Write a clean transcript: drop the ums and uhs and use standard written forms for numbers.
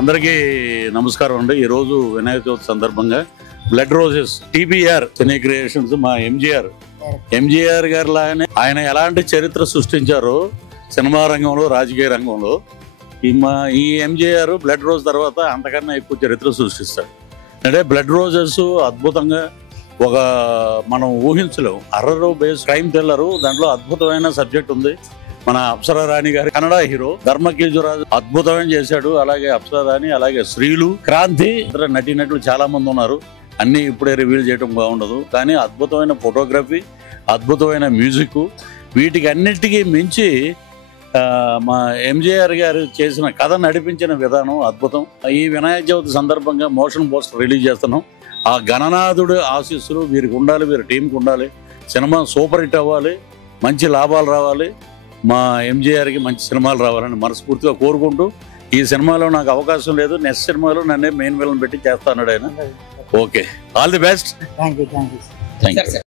అందరికీ నమస్కారం అండి. ఈరోజు వినాయక చవితి సందర్భంగా బ్లడ్ రోజెస్ TBR సినీ క్రియేషన్స్ మా ఎంజీఆర్ గారు లాగానే ఆయన ఎలాంటి చరిత్ర సృష్టించారో సినిమా రంగంలో, రాజకీయ రంగంలో ఈ ఎంజీఆర్ బ్లడ్ రోజ్ తర్వాత అంతకన్నా ఎక్కువ చరిత్ర సృష్టిస్తాడు. అంటే బ్లడ్ రోజెస్ అద్భుతంగా ఒక మనం ఊహించలేము. హర్రర్ బేస్ క్రైమ్ థ్రిల్లర్, దాంట్లో అద్భుతమైన సబ్జెక్ట్ ఉంది. మన అప్సరా రాణి గారి కన్నడ హీరో ధర్మకీజురాజు అద్భుతమైన చేశాడు. అలాగే అప్సరా రాణి, అలాగే శ్రీలు, క్రాంతి, ఇతర నటీనటులు చాలా మంది ఉన్నారు. అన్ని ఇప్పుడే రివీల్ చేయడం బాగుండదు, కానీ అద్భుతమైన ఫోటోగ్రఫీ, అద్భుతమైన మ్యూజిక్, వీటికి అన్నిటికీ మించి మా ఎంజీఆర్ గారు చేసిన కథ నడిపించిన విధానం అద్భుతం. ఈ వినాయక చవితి సందర్భంగా మోషన్ పోస్టర్ రిలీజ్ చేస్తున్నాం. ఆ గణనాథుడు ఆశీస్సులు వీరికి ఉండాలి, వీరి టీంకి ఉండాలి. సినిమా సూపర్ హిట్ అవ్వాలి, మంచి లాభాలు రావాలి, మా ఎంజీఆర్కి మంచి సినిమాలు రావాలని మనస్ఫూర్తిగా కోరుకుంటూ, ఈ సినిమాలో నాకు అవకాశం లేదు, నెక్స్ట్ సినిమాలో నన్నే మెయిన్ విలన్ పెట్టి చేస్తాను ఆయన. Okay, all the best. Thank you.